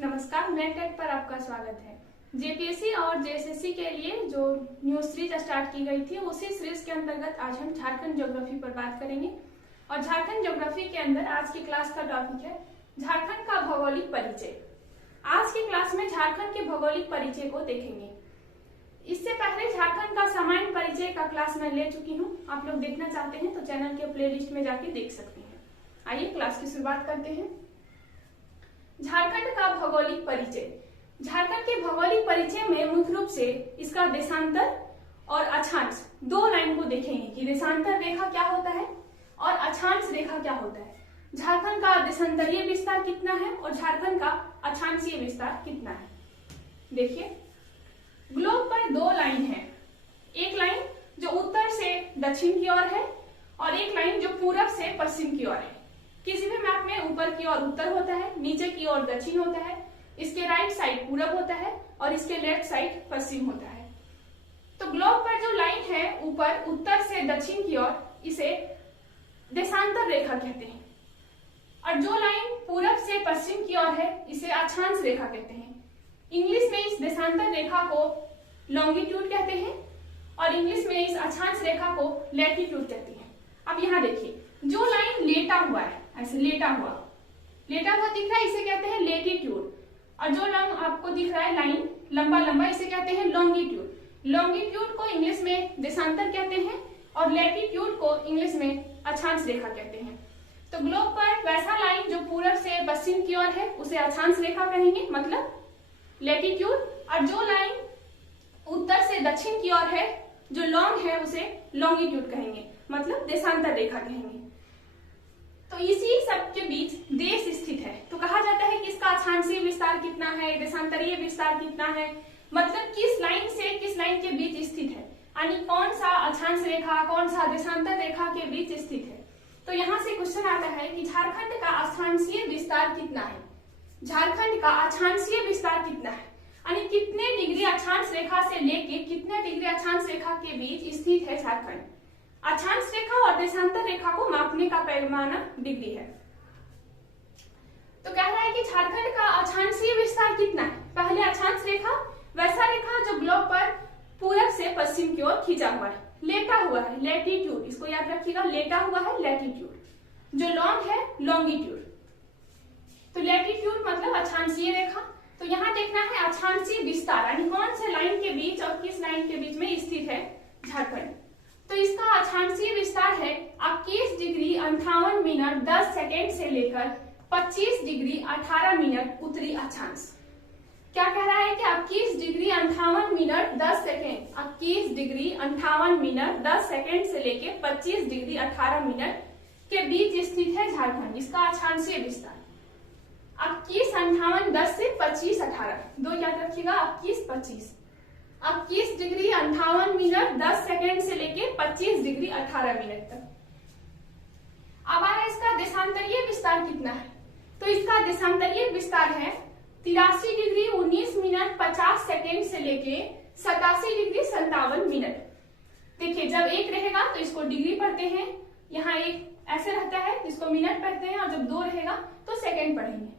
नमस्कार, net take पर आपका स्वागत है। जेपीएससी और जेएसएससी के लिए जो न्यू सीरीज स्टार्ट की गई थी, उसी सीरीज के अंतर्गत आज हम झारखंड ज्योग्राफी पर बात करेंगे। और झारखंड ज्योग्राफी के अंदर आज की क्लास का टॉपिक है झारखंड का भौगोलिक परिचय। आज की क्लास में झारखंड के भौगोलिक परिचय को देखेंगे। इससे पहले झारखंड का सामान्य परिचय का क्लास मैं ले चुकी हूँ। आप लोग देखना चाहते हैं तो चैनल के प्लेलिस्ट में जाके देख सकते हैं। आइए क्लास की शुरुआत करते हैं। झारखंड का भौगोलिक परिचय। झारखंड के भौगोलिक परिचय में मुख्य रूप से इसका देशांतर और अक्षांश दो लाइन को देखेंगे कि देशांतर रेखा क्या होता है और अक्षांश रेखा क्या होता है। झारखंड का देशांतरीय विस्तार कितना है और झारखंड का अक्षांशीय विस्तार कितना है। देखिए, ग्लोब पर दो लाइन है। एक लाइन जो उत्तर से दक्षिण की ओर है और एक लाइन जो पूरब से पश्चिम की ओर है। किसी भी मैप में ऊपर की ओर उत्तर होता है, नीचे की ओर दक्षिण होता है, इसके राइट साइड पूरब होता है और इसके लेफ्ट साइड पश्चिम होता है। तो ग्लोब पर जो लाइन है ऊपर उत्तर से दक्षिण की ओर, इसे देशांतर रेखा कहते हैं। और जो लाइन पूरब से पश्चिम की ओर है, इसे अक्षांश रेखा कहते हैं। इंग्लिश में इस देशांतर रेखा को लॉन्गिट्यूड कहते हैं और इंग्लिश में इस अक्षांश रेखा को लैटिट्यूड कहते हैं। अब यहाँ देखिए, जो लाइन लेटा हुआ है, ऐसे लेटा हुआ दिख रहा है, इसे कहते हैं लेटिट्यूड। और जो लाइन आपको दिख रहा है लाइन लंबा लंबा, इसे कहते हैं लॉन्गिट्यूड। लॉन्गिट्यूड को इंग्लिश में देशांतर कहते हैं और लैटिट्यूड को इंग्लिश में अक्षांश रेखा कहते हैं। तो ग्लोब पर वैसा लाइन जो पूरब से पश्चिम की ओर है, उसे अक्षांश रेखा कहेंगे, मतलब लैटिट्यूड। और जो लाइन उत्तर से दक्षिण की ओर है, जो लॉन्ग है, उसे लॉन्गिट्यूड कहेंगे, मतलब देशांतर रेखा कहेंगे। तो इसी सब के बीच देश स्थित है। तो कहा जाता है कि इसका अक्षांशीय विस्तार कितना है, देशांतरीय विस्तार कितना है, मतलब किस लाइन से किस लाइन के बीच स्थित है, यानी कौन सा अक्षांश रेखा कौन सा देशांतर रेखा के बीच स्थित है। तो यहाँ से क्वेश्चन आता है कि झारखंड का अक्षांशीय विस्तार कितना है। झारखंड का अक्षांशीय विस्तार कितना है, यानी कितने डिग्री अक्षांश रेखा से लेके कितने डिग्री अक्षांश रेखा के बीच स्थित है झारखंड। अक्षांश रेखा और देशांतर रेखा को मापने का पैमाना डिग्री है। तो कह रहा है कि झारखंड का अक्षांशीय विस्तार कितना है। पहले अक्षांश रेखा, वैसा रेखा जो ग्लोब पर पूरब से पश्चिम की ओर खींचा हुआ है, लेटा हुआ है, लैटिट्यूड। इसको याद रखिएगा, लेटा हुआ है लैटिट्यूड। जो लॉन्ग है लॉन्गिट्यूड। तो लैटिट्यूड मतलब अक्षांशीय रेखा। तो यहाँ देखना है अक्षांशीय विस्तार, यानी कौन से लाइन के बीच और किस लाइन के बीच में स्थित है झारखंड। तो इसका अक्षांशीय विस्तार है 21 डिग्री 58 मिनट 10 सेकेंड से लेकर 25 डिग्री 18 मिनट उत्तरी अक्षांश। क्या कह रहा है कि 21 degree 58 minute 10 second, 21 degree 58 minute 10 second से लेकर 25 डिग्री 18 मिनट के बीच स्थित है झारखंड। इसका अक्षांशीय विस्तार 21 58 10 से 25 18, दो याद रखिएगा, 21 25। 21 डिग्री 58 मिनट 10 सेकेंड से लेके 25 डिग्री 18 मिनट तक। अब आया इसका देशांतरीय विस्तार कितना है। तो इसका देशांतरीय विस्तार है 83 डिग्री 19 मिनट 50 सेकेंड से लेके 87 डिग्री 57 मिनट। देखिए, जब एक रहेगा तो इसको डिग्री पढ़ते हैं, यहाँ एक ऐसे रहता है जिसको मिनट पढ़ते हैं, और जब दो रहेगा तो सेकेंड पढ़ेंगे।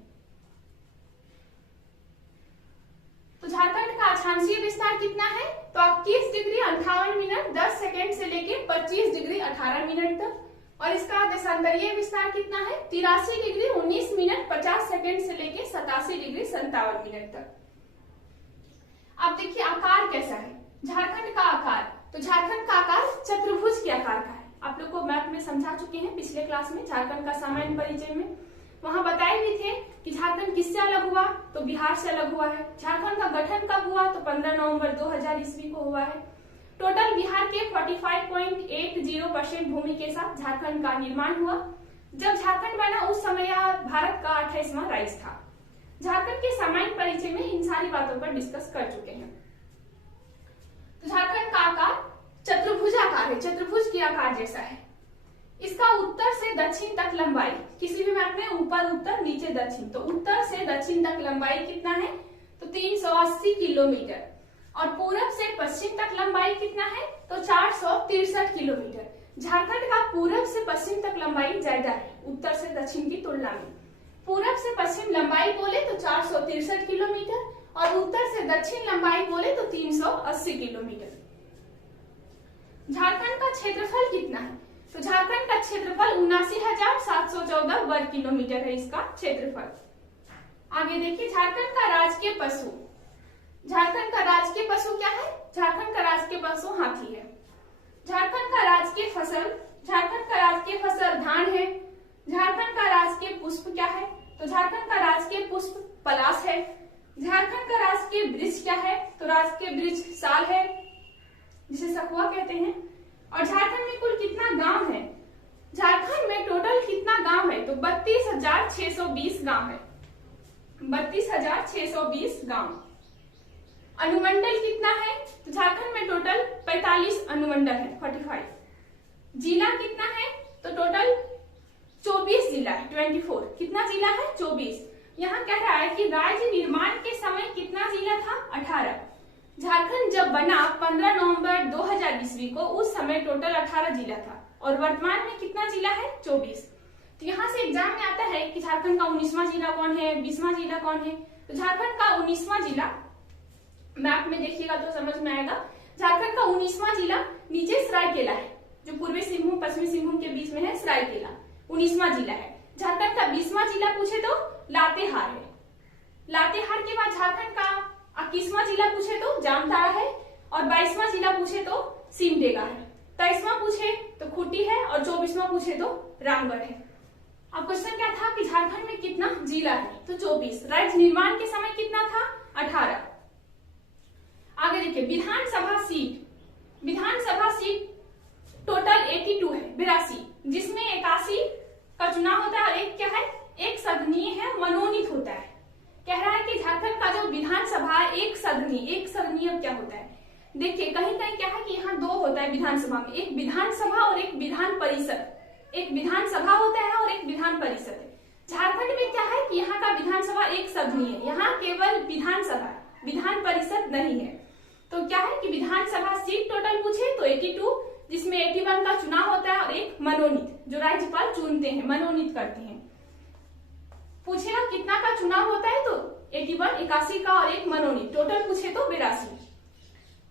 तो झारखंड का अक्षांशीय विस्तार कितना है, तो 21 डिग्री 58 मिनट 10 सेकेंड से लेके 25 डिग्री 18 मिनट तक। और इसका देशांतरीय विस्तार कितना है, 83 डिग्री 19 मिनट 50 सेकेंड से लेके 87 डिग्री 57 मिनट तक। अब देखिए आकार कैसा है झारखंड का आकार। तो झारखंड का आकार चतुर्भुज के आकार का है। आप लोग को मैप में समझा चुके हैं पिछले क्लास में, झारखंड का सामान्य परिचय में। वहां बताए भी थे कि झारखंड किससे अलग हुआ, तो बिहार से अलग हुआ है। झारखंड का गठन कब हुआ, तो 15 नवंबर 2000 ईस्वी को हुआ है। टोटल बिहार के 45.80% भूमि के साथ झारखंड का निर्माण हुआ। जब झारखंड बना उस समय यह भारत का 28वां राज्य था। झारखंड के सामान्य परिचय में इन सारी बातों पर डिस्कस कर चुके हैं। तो झारखंड का आकार चतुर्भुजाकार है, चतुर्भुज के आकार जैसा है। इसका उत्तर से दक्षिण तक लंबाई, किसी भी मैप में ऊपर उत्तर नीचे दक्षिण, तो उत्तर से दक्षिण तक लंबाई कितना है, तो 380 किलोमीटर। और पूरब से पश्चिम तक लंबाई कितना है, तो 463 किलोमीटर। झारखंड का पूरब से पश्चिम तक लंबाई ज्यादा है उत्तर से दक्षिण की तुलना में। पूरब से पश्चिम लंबाई बोले तो 463 किलोमीटर और उत्तर से दक्षिण लंबाई बोले तो 380 किलोमीटर। झारखंड का क्षेत्रफल कितना है? तो झारखंड का क्षेत्रफल 79,714 वर्ग किलोमीटर है इसका क्षेत्रफल। आगे देखिए झारखंड का राजकीय पशु। झारखंड का राजकीय पशु क्या है? झारखंड का राजकीय पशु हाथी है। झारखंड का राजकीय फसल, झारखंड का राजकीय फसल धान है। झारखंड का राजकीय पुष्प क्या है? तो झारखंड का राजकीय पुष्प पलाश है। झारखंड का राजकीय वृक्ष क्या है? तो राजकीय वृक्ष साल है, जिसे सखुआ कहते हैं। और झारखंड में कुल कितना गांव है? झारखंड में टोटल कितना गांव है? तो 32,620 गांव है। 32,620 गांव। अनुमंडल कितना है? तो झारखंड में टोटल 45 अनुमंडल है, 45। जिला कितना है? तो टोटल 24 जिला है, 24। कितना जिला है? 24। यहाँ कह रहा है कि राज्य निर्माण के समय कितना जिला था? 18। झारखंड जब बना 15 नवंबर 2000 ईस्वी को, उस समय टोटल 18 जिला था और वर्तमान में कितना जिला है? 24। तो यहाँ से एग्जाम में आता है कि झारखंड का 19वां जिला कौन है, 20वां जिला कौन है? तो झारखंड का 19वां जिला मैप में देखिएगा तो समझ में आएगा। झारखंड का 19वां जिला नीचे सरायकेला है, जो पूर्वी सिंहभूम पश्चिमी सिंहभूम के बीच में है। सरायकेला 19वां जिला है। झारखंड का 20वां जिला पूछे तो लातेहार है। लातेहार के बाद झारखंड का 21वां जिला पूछे तो जामताड़ा है और 22वां जिला पूछे तो सिमडेगा है। 23वां पूछे तो खूंटी है और 24वां पूछे तो रामगढ़ है। अब क्वेश्चन क्या था कि झारखंड में कितना जिला है? तो 24। राज्य निर्माण के समय कितना था? 18। आगे देखिए विधानसभा सीट। विधानसभा सीट टोटल 82 है, 82, जिसमें 81 का चुनाव होता है और एक क्या है? एक सदनीय है, मनोनीत होता है। कह रहा है कि झारखंड का जो विधानसभा एक सदनीय क्या होता है? देखिए कहीं कहीं क्या है कि यहाँ दो होता है विधानसभा में, एक विधानसभा और एक विधान परिषद। एक विधानसभा होता है और एक विधान परिषद है। झारखंड में क्या है कि यहाँ का विधानसभा एक सदनीय है, यहाँ केवल विधानसभा, विधान परिषद नहीं है। तो क्या है कि विधानसभा सीट टोटल पूछे तो 82, जिसमें 81 का चुनाव होता है और एक मनोनीत, जो राज्यपाल चुनते हैं, मनोनीत करते हैं। पूछेगा कितना का चुनाव होता है? तो 81, 81 का और एक मनोनीत, टोटल पूछे तो 82।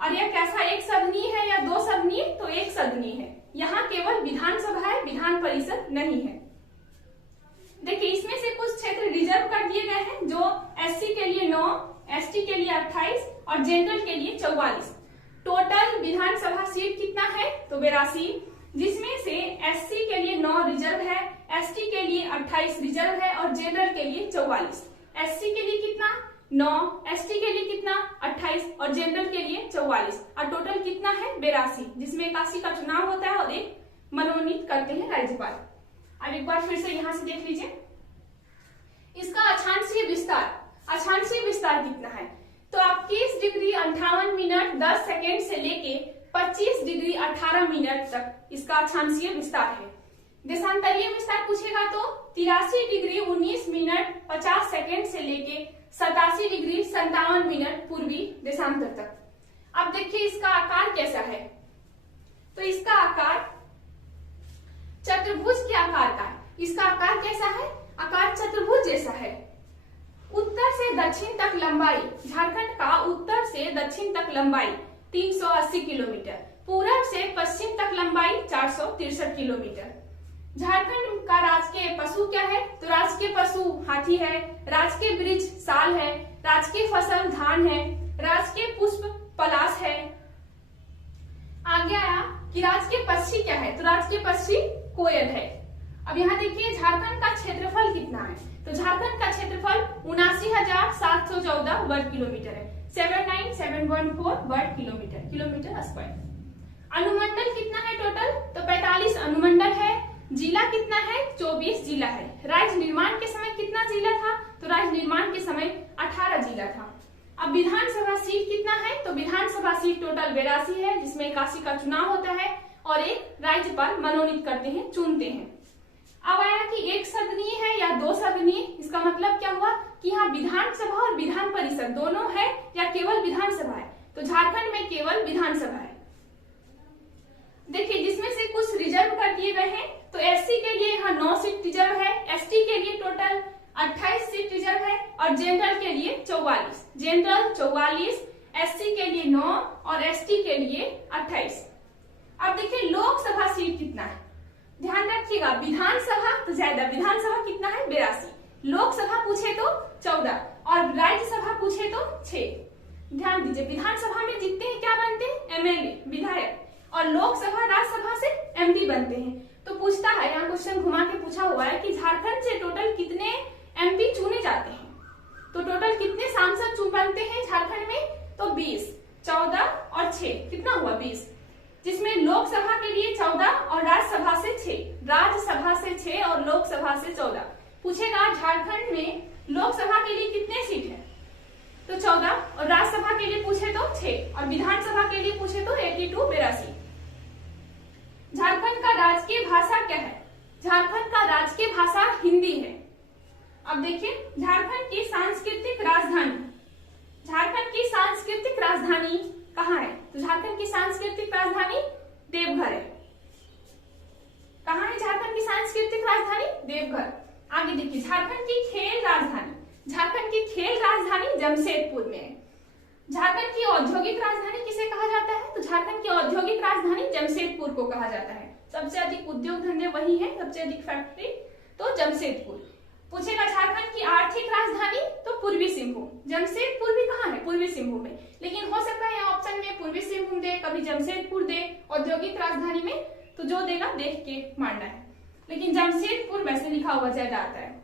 और यह कैसा, एक सदनीय है या दो सदनीय? तो एक सदनीय है। यहाँ केवल विधानसभा है, विधान परिषद नहीं है। देखिए इसमें से कुछ क्षेत्र रिजर्व कर दिए गए हैं, जो एससी के लिए 9, एसटी के लिए 28 और जनरल के लिए 44। टोटल विधानसभा सीट कितना है? तो 82, जिसमें से एससी के लिए 9 रिजर्व है, एसटी के लिए 28 रिजर्व है और जनरल के लिए 44। एससी के लिए कितना? 9, एसटी के लिए कितना? 28 और जनरल के लिए 44। और टोटल कितना है? 82, जिसमें 81 का चुनाव होता है और एक मनोनीत करते हैं राज्यपाल। अब एक बार फिर से यहाँ से देख लीजिए इसका अक्षांशीय विस्तार। अक्षांशीय विस्तार कितना है? तो 21 डिग्री 58 मिनट 10 सेकेंड से लेके 25 डिग्री 18 मिनट तक इसका अक्षांशीय विस्तार है। देशांतरीय विस्तार पूछेगा तो 83 डिग्री 19 मिनट 50 सेकेंड से लेके 87 डिग्री 57 मिनट पूर्वी देशांतर तक। अब देखिए इसका आकार कैसा है? तो इसका आकार चतुर्भुज के आकार का है। इसका आकार कैसा है? आकार चतुर्भुज जैसा है। उत्तर से दक्षिण तक लंबाई, झारखंड का उत्तर से दक्षिण तक लंबाई 380 किलोमीटर, पूरब से पश्चिम तक लंबाई 463 किलोमीटर। झारखंड का राजकीय पशु क्या है? तो राजकीय पशु हाथी है, राजकीय वृक्ष साल है, राजकीय फसल धान है, राजकीय पुष्प पलाश है। आगे आया कि राजकीय पक्षी क्या है? तो राजकीय पक्षी कोयल है। अब यहाँ देखिए झारखंड का क्षेत्रफल कितना है? तो झारखंड का क्षेत्रफल 79,714 वर्ग किलोमीटर है, 79714 वर्ग किलोमीटर, किलोमीटर स्क्वायर। अनुमंडल कितना है टोटल? तो 45 अनुमंडल है। जिला कितना है? 24 जिला है। राज्य निर्माण के समय कितना जिला था? तो राज्य निर्माण के समय 18 जिला था। अब विधानसभा सीट कितना है? तो विधानसभा सीट टोटल 82 है, जिसमें 81 का चुनाव होता है और एक राज्यपाल मनोनीत करते हैं, चुनते हैं। अब आया कि एक सदनीय है या दो सदनीय। इसका मतलब क्या हुआ कि यहाँ विधानसभा और विधान परिषद दोनों है या केवल विधानसभा है? तो झारखंड में केवल विधानसभा है। देखिए जिसमें से कुछ रिजर्व कर दिए गए हैं। तो एससी के लिए यहाँ 9 सीट रिजर्व है, एसटी के लिए टोटल और जनरल के लिए 44, जनरल 44, एससी के लिए 9 और एसटी के लिए 28। अब देखिए लोकसभा सीट कितना है, ध्यान रखिएगा, विधानसभा तो ज्यादा, विधानसभा कितना है 82, लोकसभा पूछे तो 14 और राज्यसभा पूछे तो 6। ध्यान दीजिए, विधानसभा में जीतते हैं क्या बनते हैं, एमएलए विधायक, और लोकसभा राज्यसभा से एमपी बनते हैं। तो पूछता है, यहाँ क्वेश्चन घुमा के पूछा हुआ है कि झारखंड से टोटल कितने एमपी चुने जाते हैं, तो टोटल कितने सांसद चुन बनते हैं झारखंड में, तो 20, 14 और 6, कितना हुआ 20, जिसमें लोकसभा के लिए 14 और राज्यसभा से 6, राज्यसभा से 6 और लोकसभा से 14। पूछेगा झारखंड में लोकसभा के लिए कितने सीट है, तो 14, और राज्यसभा के लिए पूछे तो 6 और विधानसभा के लिए पूछे तो 82। झारखंड का राजकीय भाषा क्या है, झारखंड का राजकीय भाषा हिंदी है। अब देखिए, झारखंड की सांस्कृतिक राजधानी, झारखंड की सांस्कृतिक राजधानी कहाँ है, तो झारखंड की सांस्कृतिक राजधानी देवघर है। कहाँ है झारखंड की सांस्कृतिक राजधानी, देवघर। आगे देखिए, झारखंड की खेल राजधानी, झारखंड की खेल राजधानी जमशेदपुर में है। झारखंड की औद्योगिक राजधानी किसे कहा जाता है, तो झारखंड की औद्योगिक राजधानी जमशेदपुर को कहा जाता है। सबसे अधिक उद्योग धंधे वही है, सबसे अधिक फैक्ट्री तो जमशेदपुर। पूछेगा झारखंड की आर्थिक राजधानी, तो पूर्वी सिंहभूम, जमशेदपुर भी कहाँ है, पूर्वी सिंहभूम में, लेकिन हो सकता है ऑप्शन में पूर्वी सिंहभूम दे, कभी जमशेदपुर दे औद्योगिक राजधानी में, तो जो देगा देख के मानना है, लेकिन जमशेदपुर वैसे लिखा हुआ ज्यादा आता है।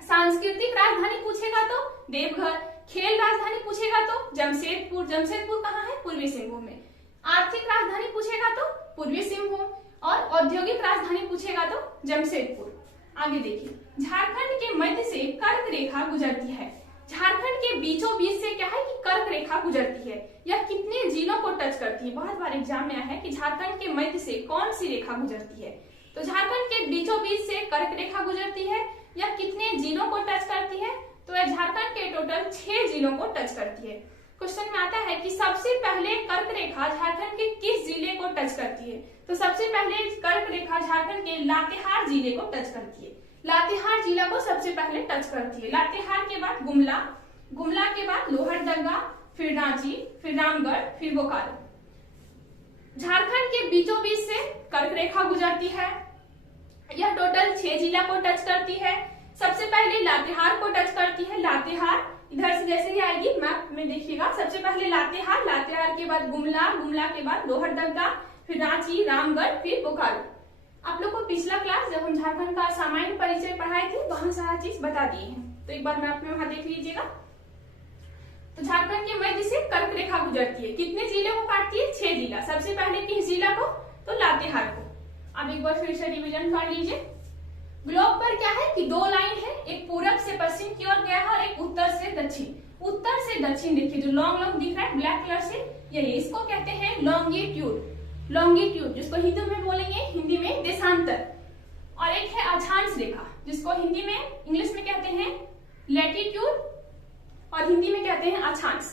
सांस्कृतिक राजधानी पूछेगा तो देवघर, खेल राजधानी पूछेगा तो जमशेदपुर, जमशेदपुर कहाँ है, पूर्वी सिंहभूम में। आर्थिक राजधानी पूछेगा तो पूर्वी सिंहभूम, और औद्योगिक राजधानी पूछेगा तो जमशेदपुर। आगे देखिए, झारखंड के मध्य से कर्क रेखा गुजरती है, झारखंड के बीचों बीच से क्या है कि कर्क रेखा गुजरती है, यह कितने जिलों को टच करती है, बहुत बार एग्जाम में आया है कि झारखंड के मध्य से कौन सी रेखा गुजरती है, तो झारखंड के बीचों बीच से कर्क रेखा गुजरती है, यह कितने जिलों को टच करती है, तो यह झारखंड के टोटल 6 जिलों को टच करती है। क्वेश्चन में आता है कि सबसे पहले कर्क रेखा झारखंड के किस जिले को टच करती है, तो सबसे पहले कर्क रेखा झारखंड के लातेहार जिले को टच करती है, लातेहार जिला को सबसे पहले टच करती है। लातेहार के बाद गुमला, गुमला के बाद लोहरदगा, फिर रांची, फिर रामगढ़, फिर बोकारो। झारखंड के बीचों बीच से कर्क रेखा गुजरती है, यह टोटल 6 जिला को टच करती है। सबसे पहले लातेहार को टच करती है, लातेहार इधर से जैसे ही आएगी मैप में देखिएगा, सबसे पहले लातेहार, लातेहार के बाद गुमला, गुमला के बाद लोहरदगा, फिर रांची, रामगढ़, फिर बोकारो। आप लोग को पिछला क्लास जब हम झारखंड का सामान्य परिचय पढ़ाए थे वहां सारा चीज बता दिए हैं, तो एक बार मैप में वहां देख लीजिएगा। तो झारखंड के मध्य से कर्क रेखा गुजरती है, कितने जिले को काटती है, 6 जिला। सबसे पहले किस जिला को, तो लातेहार को। अब एक बार फिर से रिवीजन कर लीजिए। ग्लोब पर क्या है कि 2 लाइन है, एक पूरब से पश्चिम की ओर गया है और एक उत्तर से दक्षिण। उत्तर से दक्षिण देखिए जो लॉन्ग लॉन्ग दिख रहा है ब्लैक कलर से, यही इसको कहते हैं लॉन्गिट्यूड, लॉन्गिट्यूड जिसको हिंदी में बोलेंगे, हिंदी में देशांतर। और एक है अक्षांश रेखा जिसको हिंदी में, इंग्लिश में कहते हैं लैटिट्यूड और हिंदी में कहते हैं अक्षांश।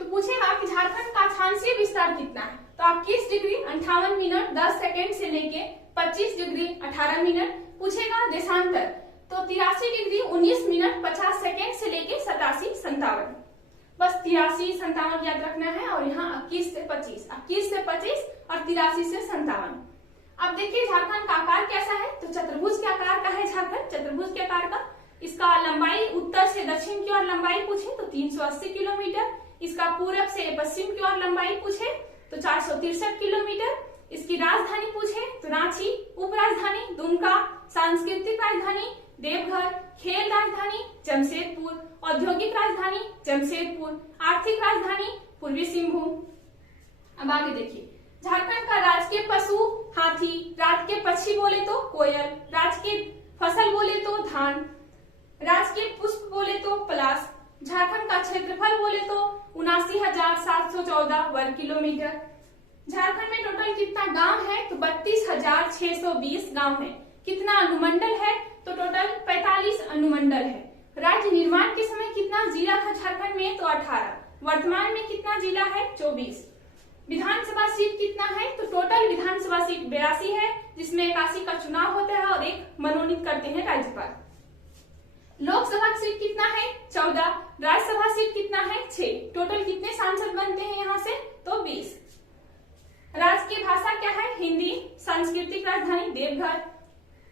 तो पूछेगा कि झारखंड का अक्षांशीय विस्तार कितना है, तो 21 डिग्री 58 मिनट 10 सेकेंड से लेके 25 डिग्री 18 मिनट। पूछेगा देशांतर, तो 83 डिग्री 19 मिनट 50 सेकेंड से लेके 87 57, बस 83 57 याद रखना है। और यहाँ 21 से 25, 21 से 25 और 83 से 57। अब देखिए झारखंड का आकार कैसा है, तो चतुर्भुज के आकार का है झारखंड, चतुर्भुज के आकार का। इसका लंबाई उत्तर से दक्षिण की ओर लंबाई पूछे तो 380 किलोमीटर, इसका पूरब से पश्चिम की ओर लंबाई पूछे तो 463 किलोमीटर। इसकी राजधानी पूछे तो रांची, उप राजधानी दुमका, सांस्कृतिक राजधानी देवघर, खेल राजधानी जमशेदपुर, औद्योगिक राजधानी जमशेदपुर, आर्थिक राजधानी पूर्वी सिंहभूम। अब आगे देखिए, झारखंड का राजकीय पशु हाथी, राजकीय पक्षी बोले तो कोयल, राजकीय फसल बोले तो धान, राजकीय पुष्प बोले तो पलाश। झारखंड का क्षेत्रफल बोले तो 79,714 वर्ग किलोमीटर। झारखंड में टोटल कितना गांव है, तो 32,620 गांव है। कितना अनुमंडल है, तो टोटल 45 अनुमंडल है। राज्य निर्माण के समय कितना जिला था झारखंड में, तो 18। वर्तमान में कितना जिला है, 24। विधानसभा सीट कितना है, तो टोटल विधानसभा सीट 82 है, जिसमें 81 का चुनाव होता है और एक मनोनीत करते हैं राज्यपाल। लोकसभा सीट कितना है 14, राज्यसभा सीट कितना है 6। टोटल कितने सांसद बनते हैं यहाँ से तो 20। राज्य की भाषा क्या है हिंदी। सांस्कृतिक राजधानी देवघर,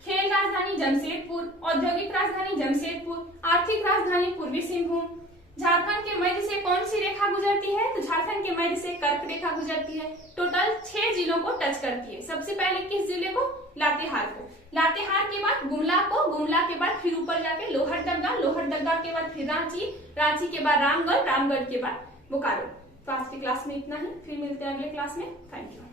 खेल राजधानी जमशेदपुर, औद्योगिक राजधानी जमशेदपुर, आर्थिक राजधानी पूर्वी सिंहभूम। झारखंड के मध्य से कौन सी रेखा गुजरती है तो झारखंड के मध्य से कर्क रेखा गुजरती है। टोटल 6 जिलों को टच करती है। सबसे पहले किस जिले को लातेहार को, लातेहार के बाद गुमला को, गुमला के बाद फिर ऊपर जाके लोहरदगा, लोहरदगा के बाद फिर रांची, रांची के बाद रामगढ़, रामगढ़ के बाद बोकारो। तो आज की क्लास में इतना ही, फिर मिलते हैं अगले क्लास में। Thank you.